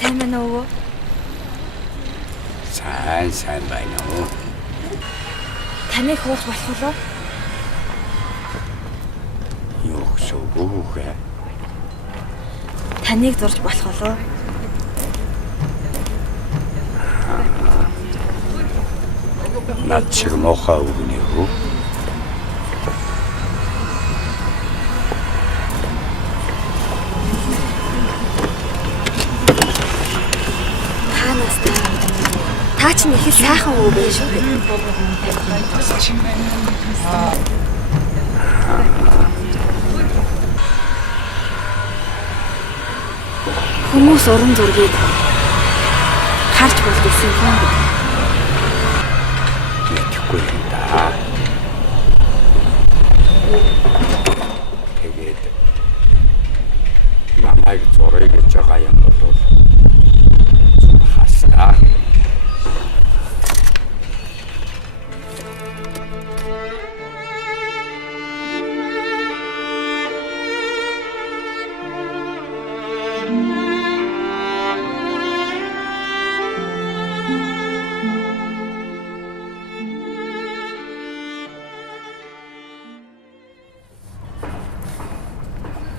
Сайн байна уу? Сайн байна уу? Таныг хуулж болох уу? Юу гэсүгүүгээ? Таныг зурж болох уу? Над шиг мохоо өгнө үү? Хаанаас та ч нэг их сайхан үг биш үү? Хүмүүс уран зургийг харж болдог гэсэн юм. Мэдхгүй юм да. Тэгээд намайг зуръя гэж байгаа юм бол хасаа.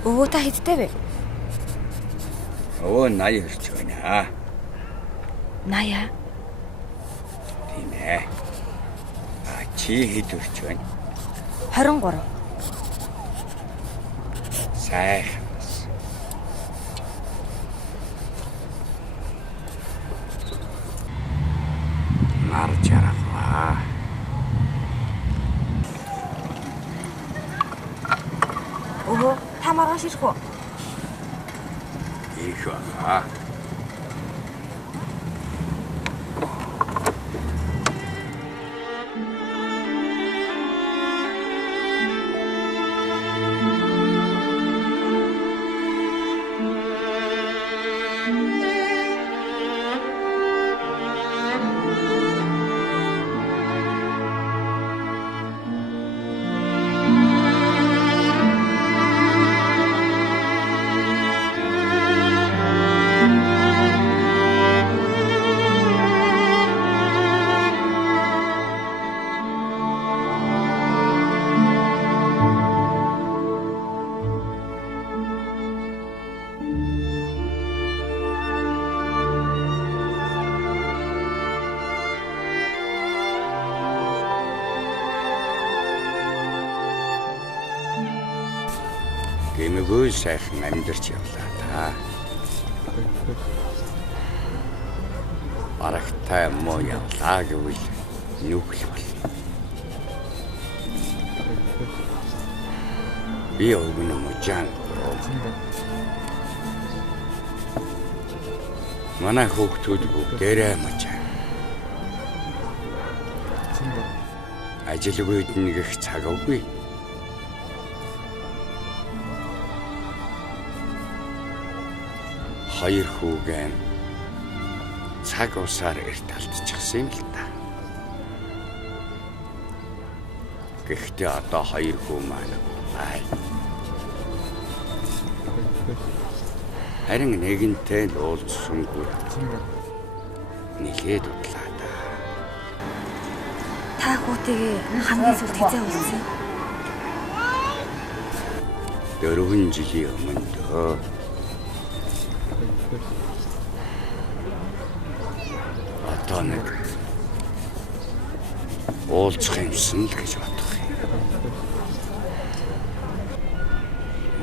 Өвөө та хэдтэй вэ? Өө 80 хүрч байна. 80. Тийм ээ. Чи хэд хүрч байна? 23. Сайхан. Марж ярахлаа. Өвөө та маргааш ирэх үү? Их баха. Гэмгүй сайхан амьдарч явлаа та. Барагтай муу явлаа гэвэл нүгэл бол. Би өгнө мужаан. Манай хүүхдүүд бүгдээрээ мужаан. Ажилгүйд нэг их цаг өгье. Хоёр хүүгэн цаг усаар эрт алдчихсан юм л та. Гэхдээ одоо хоёр хүү маань бай. Харин нэгэнтэй л уулзсангүй. Нилээд удлаа да. Та хүүтэйгээ хамгийн сүүлд хэзээ уулзсан? 4 жилийн өмнө дөө. Одоо нэг уулзах юмсан л гэж бодох юм.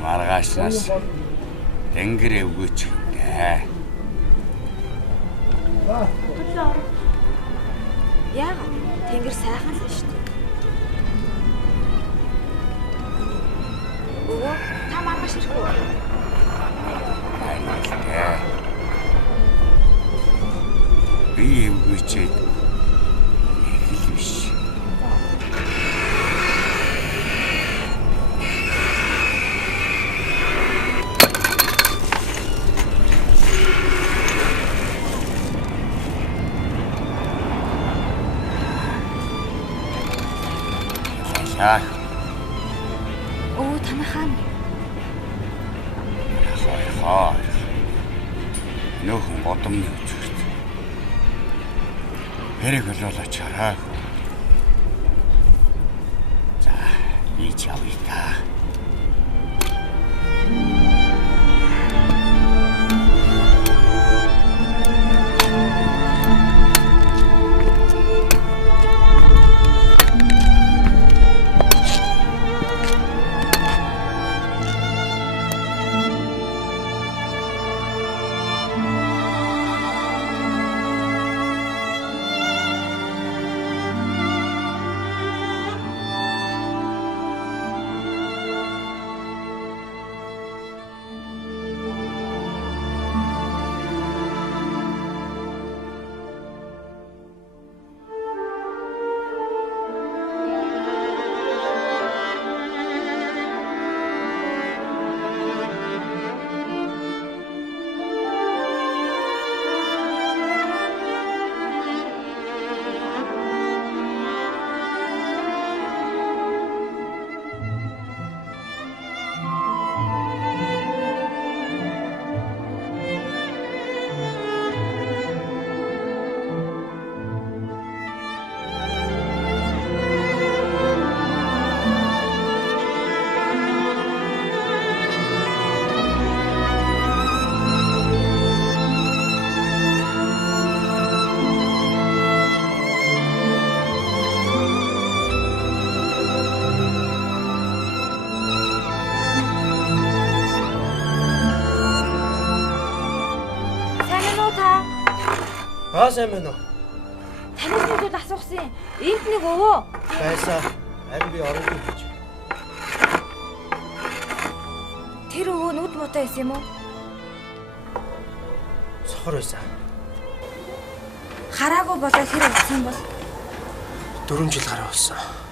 Маргаашнаас тэнгэр эвгүйч хэмнэ. Яагаад? Тэнгэр сайхан л шүү дээ. Өвөө та маргааш ирэх үү? Би эвгүйчээд нэг л биш. Өвөө танахаа. Хой. нөхөн годомны үзүүрт. Хэрэг болоо чараа. За, би ч явъя та. Сайн байна уу? Танаас нүдүүд асуухсан. Энд нэг өвөө. Байсан. Харин би орондоо гэж. Тэр өвөө нүд муутай байсан юм уу? Сохор байсан. Хараагүй болоод хэр болсон бол 4 жил гараа болсон.